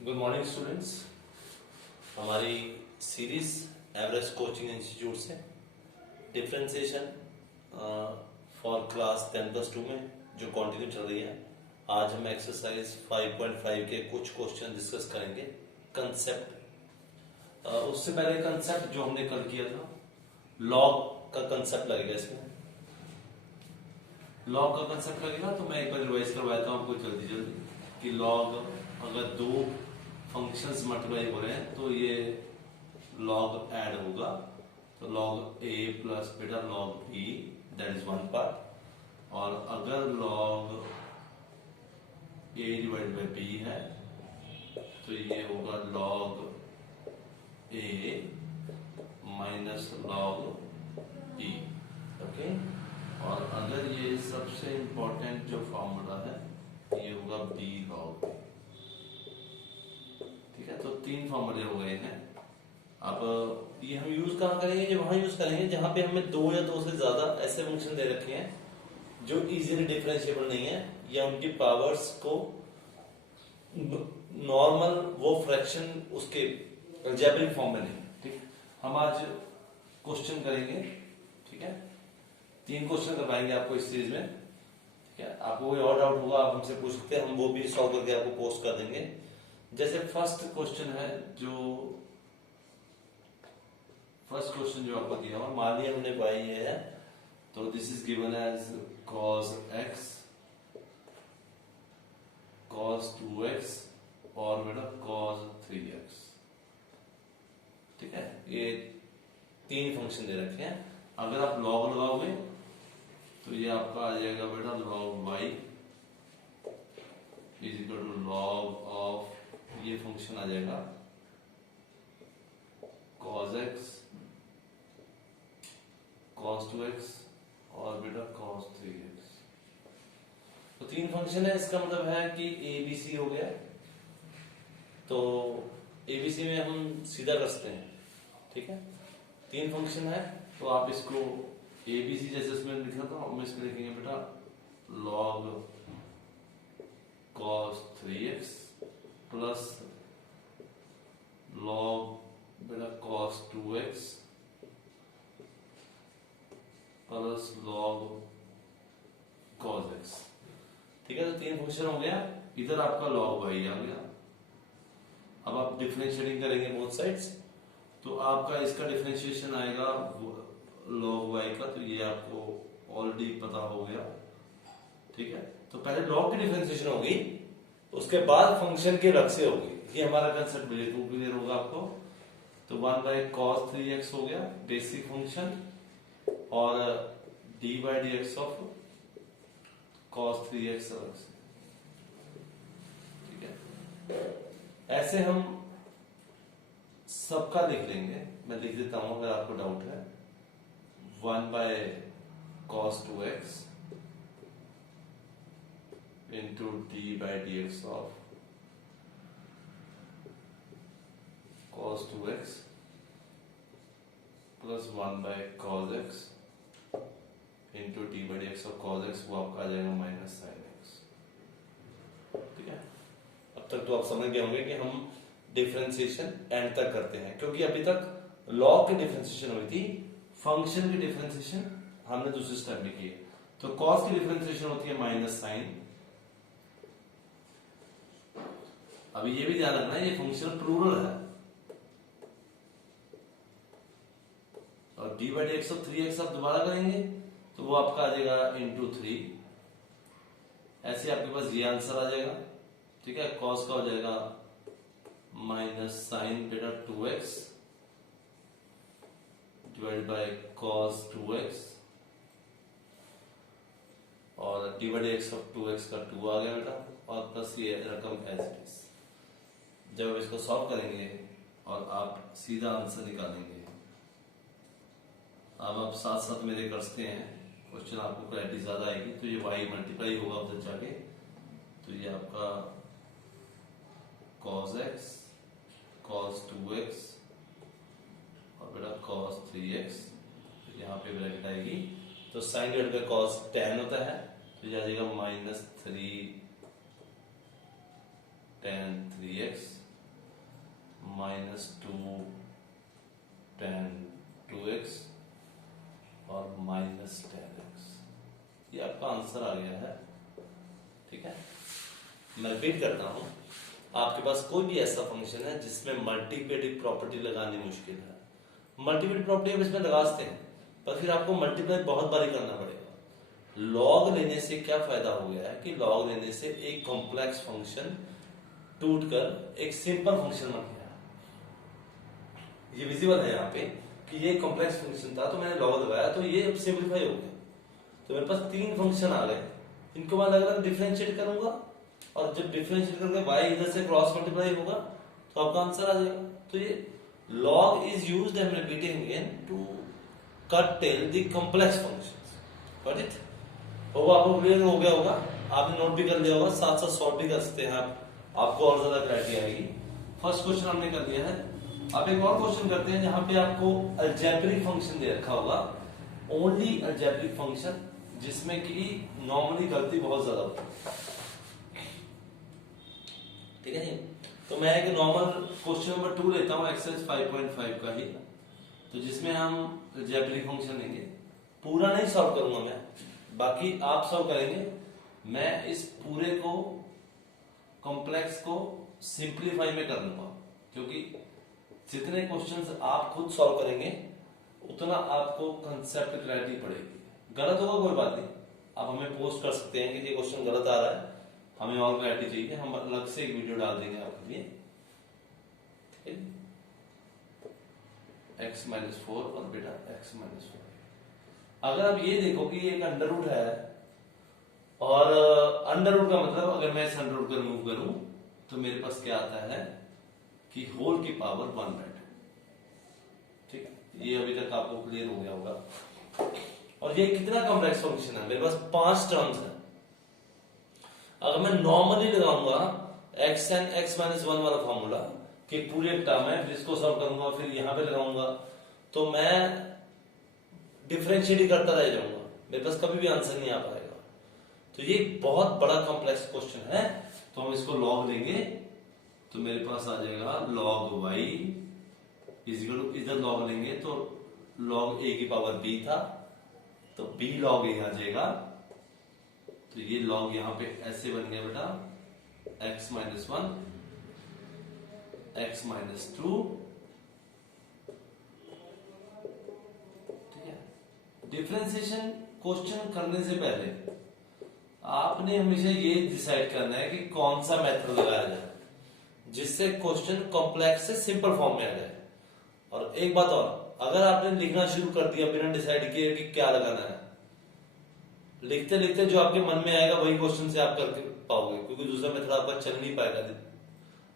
Good morning students. हमारी series Everest coaching institute से differentiation for class 10+2 में जो कंटिन्यू चल रही है, आज हम एक्सरसाइज 5.5 के कुछ क्वेश्चन डिस्कस करेंगे। कंसेप्ट, उससे पहले कंसेप्ट जो हमने कल किया था, लॉग का कंसेप्ट लगेगा। इसमें लॉग का कंसेप्ट लगेगा तो मैं एक बार रिवाइज करवाता हूँ आपको जल्दी जल्दी कि लॉग अगर दो फंक्शंस मल्टीप्लाई हो रहे हैं तो ये लॉग ऐड होगा, तो लॉग ए प्लस बेटा log B, that is one part. और अगर log A divide by B है तो ये होगा log A minus log B. Okay, और अगर ये सबसे इंपॉर्टेंट जो फॉर्मूला है ये होगा बी लॉग। ठीक है, तो तीन फॉर्मूले हो गए हैं। अब ये हम यूज कहाँ करेंगे? ये वहां यूज करेंगे जहां पे हमें दो या दो से ज्यादा ऐसे फंक्शन दे रखे हैं जो इजीली डिफरेंशिएबल नहीं है, या उनकी पावर्स को नॉर्मल वो फ्रैक्शन उसके अलजेब्रिक फॉर्म में नहीं। ठीक, हम आज क्वेश्चन करेंगे। ठीक है, 3 क्वेश्चन करवाएंगे आपको इस सीरीज में। ठीक है, आपको कोई और डाउट होगा आप हमसे पूछ सकते हैं, हम वो भी सॉल्व करके आपको पोस्ट कर देंगे। जैसे फर्स्ट क्वेश्चन जो आपको दिया हुआ, मान लिया हमने y ये है, तो this is given as cos x cos 2x और बेटा cos 3x। ठीक है, ये 3 फंक्शन दे रखे हैं। अगर आप लॉग लगाओगे तो ये आपका आ जाएगा बेटा log y is equal to log of, ये फंक्शन आ जाएगा cos x cos 2x और बेटा cos 3x। तो 3 फंक्शन है, इसका मतलब है कि ABC हो गया। तो ABC में हम सीधा कर सकते हैं। ठीक है, 3 फंक्शन है तो आप इसको ABC जैसे इसमें लिखा था, हम इसमें लिखेंगे बेटा log cos 3x plus log बेटा cos 2x plus log cos x। ठीक है, तो 3 फंक्शन हो गया। इधर आपका log y आ गया। अब आप डिफरेंशिएटिंग करेंगे बोथ साइड्स, तो आपका इसका डिफरेंशिएशन आएगा log y का, तो ये आपको ऑलरेडी पता हो गया। ठीक है, तो पहले log की डिफरेंशिएशन होगी, उसके बाद फंक्शन के रख से होगी। ये हमारा कंसेप्ट बिल्कुल क्लियर होगा आपको। तो 1/cos 3x हो गया बेसिक फंक्शन, और d/dx ऑफ cos 3x अलग से। ठीक है, ऐसे हम सबका लिख लेंगे। मैं लिख देता हूं अगर आपको डाउट है। 1/cos 2x into d/dx of cos 2x plus 1/cos x into d/dx of cos x, वो आपका आ जाएगा माइनस sin x। ठीक है, अब तक तो आप समझ गए होंगे कि हम डिफरेंशिएशन एंड तक करते हैं, क्योंकि अभी तक लॉग की डिफरेंशिएशन हुई थी, फंक्शन की डिफरेंशिएशन हमने दूसरे स्टेप में की है। तो cos की डिफरेंशिएशन होती है माइनस साइन। अभी ये भी ध्यान रखना है ये फंक्शन प्लूरल है, और d/dx of 3x आप दोबारा करेंगे तो वो आपका आ जाएगा into 3। ऐसे आपके पास ये आंसर आ जाएगा। ठीक है, cos का हो जाएगा माइनस साइन बेटा 2x divide by cos 2x, और d/dx of 2x का 2 आ गया बेटा, और प्लस ये रकम एज इट इज। जब इसको सॉल्व करेंगे और आप सीधा आंसर निकालेंगे। अब आप साथ साथ मेरे कर सकते हैं क्वेश्चन, आपको क्लैरिटी ज्यादा आएगी। तो ये y मल्टीप्लाई होगा उधर जाके, तो ये आपका cos x cos 2x और बेटा cos 3x, यहाँ पे ब्रैकेट आएगी। तो sine divide by cos tan होता है, तो ये आ जाएगा -3 tan 3x -2 tan 2x और -10x। ये आपका आंसर आ गया है। ठीक है, मैं रिपीट करता हूं, आपके पास कोई भी ऐसा फंक्शन है जिसमें मल्टीप्लिकेटिव प्रॉपर्टी लगानी मुश्किल है। मल्टीप्लिकेटिव प्रॉपर्टी आप इसमें लगा सकते हैं, पर फिर आपको मल्टीप्लाई बहुत बारी करना पड़ेगा। लॉग लेने से क्या फायदा हो गया है कि लॉग लेने से एक कॉम्प्लेक्स फंक्शन टूटकर एक सिंपल फंक्शन बन गया। ये विजिबल है यहाँ पे कि ये कॉम्प्लेक्स फंक्शन था, तो मैंने लॉग लगाया तो ये अब सिंपलीफाई हो गया। तो मेरे पास 3 फंक्शन आ गए, इनको मैं अलग अलग डिफरेंशिएट करूंगा, और जब डिफरेंशिएट करके y इधर से क्रॉस मल्टीप्लाई होगा तो आपका आंसर आ जाएगा। तो ये log is used, I am repeating again, to curtail the complex functions. Got it? वो आपको क्लियर हो गया होगा, आपने नोट भी कर लिया होगा, साथ साथ सॉल्व भी कर सकते हैं आप, आपको और ज्यादा क्लैरिटी आएगी। फर्स्ट क्वेश्चन हमने कर लिया है। अब एक और क्वेश्चन करते हैं जहां पे आपको अलजेब्रिक फंक्शन दे रखा होगा, ओनली अलजेब्रिक फंक्शन, जिसमें कि नॉर्मली गलती बहुत ज्यादा होती है। ठीक है जी, तो मैं एक नॉर्मल क्वेश्चन नंबर 2 लेता हूं, एक्सरसाइज 5.5 का ही, तो जिसमें हम अलजेब्रिक फंक्शन लेंगे। पूरा नहीं सॉल्व करूंगा मैं, बाकी आप सॉल्व करेंगे। मैं इस पूरे को कॉम्प्लेक्स को सिंपलीफाई में कर लूंगा, क्योंकि जितने क्वेश्चंस आप खुद सॉल्व करेंगे उतना आपको कंसेप्ट क्लैरिटी पड़ेगी। गलत होगा कोई बात नहीं, आप हमें पोस्ट कर सकते हैं कि ये क्वेश्चन गलत आ रहा है, हमें और क्लैरिटी चाहिए, हम अलग से एक वीडियो डाल देंगे आपके लिए। x-4 और बेटा x-4। अगर आप ये देखो कि ये एक अंडर रूट है, और अंडर रूट का मतलब अगर मैं इस अंडर रूट को रिमूव करूं तो मेरे पास क्या आता है कि होल की पावर 1/2। ठीक है, ये अभी तक आपको क्लियर हो गया होगा। और ये कितना कॉम्प्लेक्स फंक्शन है, मेरे पास 5 टर्म्स है। अगर मैं नॉर्मली लगाऊंगा xn x-1 वाला फॉर्मूला कि पूरी एक टर्म है, फिर इसको सॉल्व करूंगा, फिर यहां पे लगाऊंगा, तो मैं डिफरेंशिएट करता रह जाऊंगा, मेरे पास कभी भी आंसर नहीं आ पाएगा। तो ये बहुत बड़ा कॉम्प्लेक्स क्वेश्चन है, तो हम इसको लॉग लेंगे, तो मेरे पास आ जाएगा log y is equal to, इधर लॉग लेंगे तो log a की पावर b था, तो b log a आ जाएगा। तो ये log यहां पे ऐसे बन गया बेटा, x-1 x-2। ठीक है, डिफरेंशिएशन क्वेश्चन करने से पहले आपने हमेशा ये डिसाइड करना है कि कौन सा मेथड लगाया जाए जिससे क्वेश्चन कॉम्प्लेक्स से सिंपल फॉर्म में आ जाए। और एक बात और, अगर आपने लिखना शुरू कर दिया बिना डिसाइड किए कि क्या लगाना है, लिखते लिखते जो आपके मन में आएगा वही क्वेश्चन से आप करके पाओगे, क्योंकि दूसरा मेथड आपका चल नहीं पाएगा,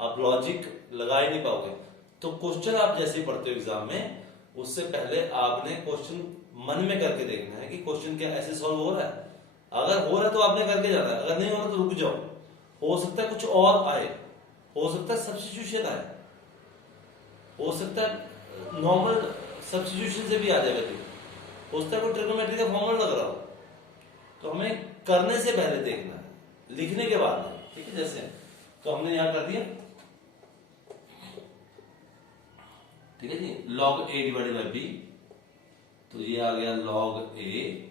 आप लॉजिक लगा ही नहीं पाओगे। तो क्वेश्चन आप जैसे ही पढ़ते हो एग्जाम में, उससे पहले आपने क्वेश्चन मन में करके देखना है कि क्वेश्चन क्या ऐसे सॉल्व हो रहा है। अगर हो रहा है तो आपने करके जाना है, अगर नहीं हो रहा तो रुक जाओ, हो सकता है कुछ और आए, हो सकता है सब्स्टिट्यूशन आए, हो सकता है नॉर्मल सब्स्टिट्यूशन से भी आ जाए वैल्यू, हो सकता है कोई ट्रिग्नोमेट्री का फॉर्मूला लग रहा हो। तो हमें करने से पहले देखना है, लिखने के बाद नहीं। ठीक है, जैसे तो हमने यहां कर दिया, ठीक है जी, log a divided by b, तो ये आ गया log a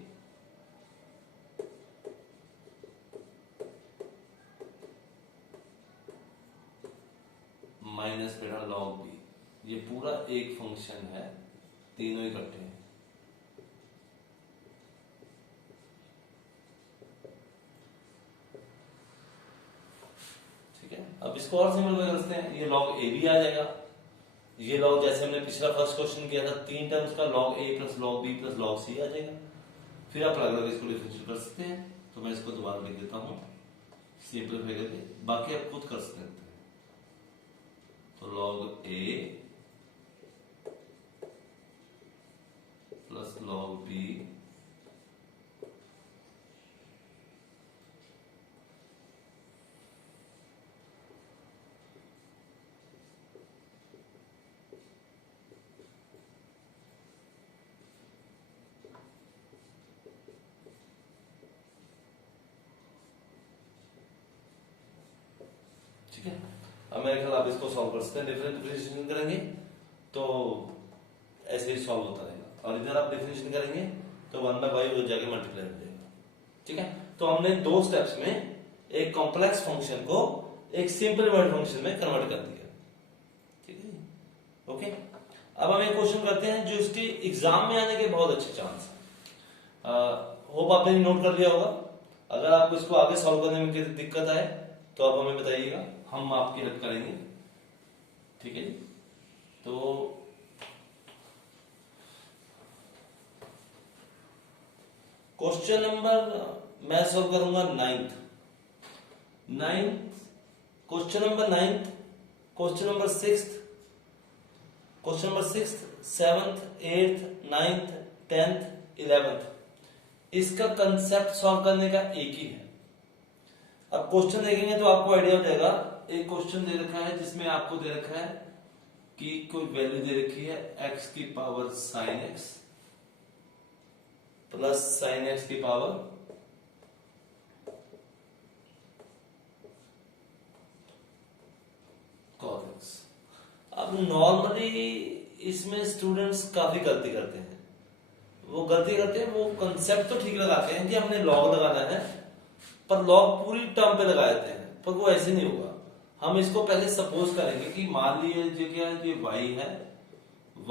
माइनस बेटा log b। ये पूरा एक फंक्शन है, तीनों इकट्ठे हैं। ठीक है, अब इसको और सिंपल कर सकते हैं, ये log a भी आ जाएगा, ये log जैसे हमने पिछला फर्स्ट क्वेश्चन किया था 3 टर्म्स का, log a plus log b plus log c आ जाएगा। फिर आप अलग अलग इसको डिफरेंशिएट कर सकते हैं, तो मैं इसको दोबारा लिख देता हूं सिंपलीफाई करके, बाकी आप खुद कर सकते हैं। तो log a plus log b ठीक है। अब मेरे ख्याल आप इसको सॉल्व कर सकते हैं, डिफरेंशिएशन करेंगे तो ऐसे ही सॉल्व होता रहेगा, और इधर आप डिफरेंशिएशन करेंगे तो 1/y उधर जाके मल्टीप्लाई हो जाएगा। ठीक है, तो हमने 2 स्टेप्स में एक कॉम्प्लेक्स फंक्शन को एक सिंपल वर्ड फंक्शन में कन्वर्ट कर दिया। ठीक है, ओके। अब हम एक क्वेश्चन करते हैं जो इसके एग्जाम में आने के बहुत अच्छे चांस है। होप आपने नोट कर लिया होगा। अगर आपको इसको आगे सॉल्व करने में किसी दिक्कत आए तो आप हमें बताइएगा, हम आपकी हेल्प करेंगे। ठीक है जी, तो क्वेश्चन नंबर मैं सॉल्व करूंगा 9th, question number 9th, question number 6th, question number 6th, 7th, 8th, 9th, 10th, 11th, इसका कंसेप्ट सॉल्व करने का एक ही है। अब क्वेश्चन देखेंगे तो आपको आइडिया हो जाएगा। एक क्वेश्चन दे रखा है जिसमें आपको दे रखा है कि कोई वैल्यू दे रखी है x की power sin x plus sin x की पावर cos x। अब नॉर्मली इसमें स्टूडेंट्स काफी गलती करते हैं। वो कंसेप्ट तो ठीक लगाते हैं कि हमने लॉग लगाना है, पर लॉग पूरी टर्म पे लगा देते हैं, पर वो ऐसे नहीं होगा। हम इसको पहले सपोज करेंगे कि मान लीजिए क्या ये y है,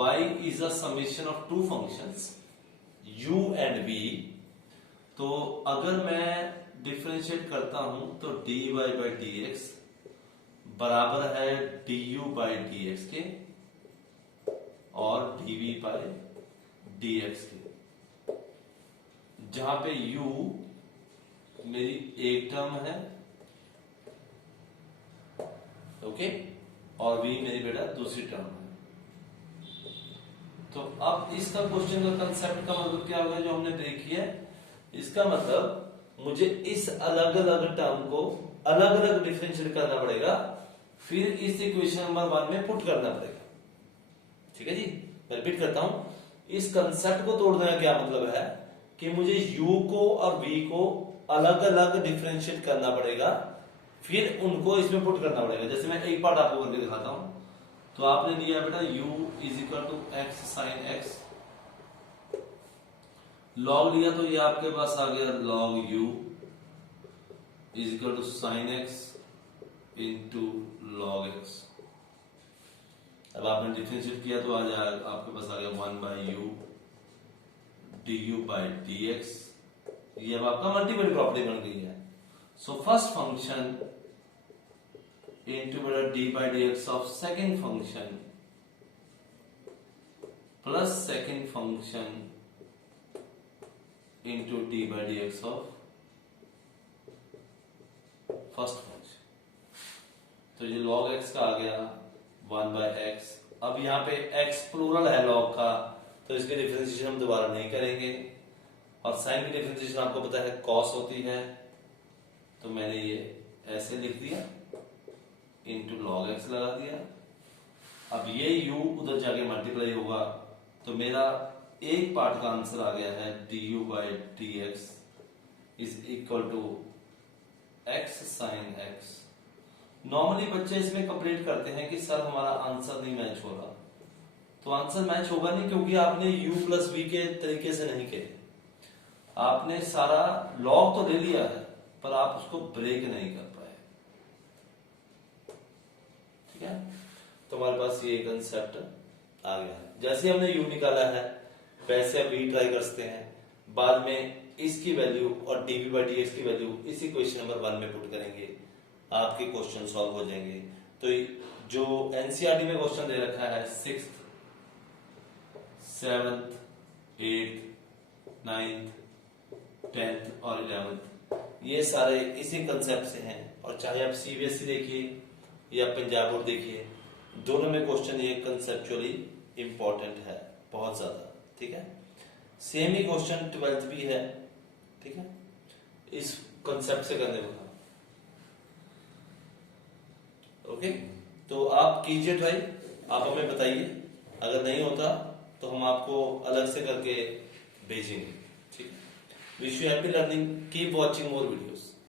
y is a summation of 2 functions u and v। तो अगर मैं डिफरेंशिएट करता हूं तो dy by dx बराबर है du by dx के और dv by dx के, जहां पे u मेरी एक टर्म है, ओके, और v मेरी बेटा दूसरी टर्म है। तो अब इसका क्वेश्चन का कंसेप्ट का मतलब क्या होगा जो हमने देखी है, इसका मतलब मुझे इस अलग अलग टर्म को अलग अलग डिफरेंशिएट करना पड़ेगा, फिर इस इक्वेशन नंबर 1 में पुट करना पड़ेगा। ठीक है जी, मैं रिपीट करता हूं, इस कंसेप्ट को तोड़ने का क्या मतलब है कि मुझे u को और v को अलग अलग डिफरेंशिएट करना पड़ेगा, फिर उनको इसमें पुट करना पड़ेगा। जैसे मैं एक पार्ट आपको करके दिखाता हूं। तो आपने लिया बेटा u is equal to x sine x, log लिया तो ये आपके पास आ गया log u is equal to sine x into log x। अब आपने डिफरेंशिएट किया तो आ जाएगा आपके पास आ गया 1/u du by dx। ये अब आपका मल्टीपल प्रॉपर्टी बन गई है। सो फर्स्ट फंक्शन इंटू बेटा D by d x of second function plus second function into D by d x of first function. तो ये log x का आ गया 1/x। अब यहाँ पे x प्लूरल है log का, तो इसके डिफरेंशिएशन हम दोबारा नहीं करेंगे, और साइन की डिफरेंशिएशन आपको पता है cos होती है, तो मैंने ये ऐसे लिख दिया इंटू log x लगा दिया। अब ये u उधर जाके मल्टीप्लाई होगा, तो मेरा एक पार्ट का आंसर आ गया है du by d x is equal to x sine x। Normally बच्चे इसमें कंप्लीट करते हैं कि सर हमारा आंसर नहीं मैच हो रहा, तो आंसर मैच होगा नहीं, क्योंकि आपने u प्लस v के तरीके से नहीं किए। आपने सारा लॉग तो ले लिया है, पर आप उसको ब्रेक नहीं कर पाए। ठीक है, तो हमारे पास ये कंसेप्ट आ गया है। जैसे हमने u निकाला है वैसे अब v ट्राई कर सकते हैं। बाद में इसकी वैल्यू और dv बाई dx की वैल्यू इसी क्वेश्चन नंबर 1 में पुट करेंगे, आपके क्वेश्चन सॉल्व हो जाएंगे। तो जो एनसीईआरटी में क्वेश्चन दे रखा है 6th, 7th, 8th, 9th, 10th और 11th, ये सारे इसी कंसेप्ट से हैं। और चाहे आप सीबीएसई देखिए या पंजाब बोर्ड देखिए, दोनों में क्वेश्चन ये कंसेप्चुअली इंपॉर्टेंट है बहुत ज्यादा। ठीक है, सेम ही क्वेश्चन 12th भी है। ठीक है, इस कंसेप्ट से करने वाला। ओके, तो आप कीजिए ट्राई, आप हमें बताइए, अगर नहीं होता तो हम आपको अलग से करके भेजेंगे। ठीक है, wish you happy learning, keep watching more videos.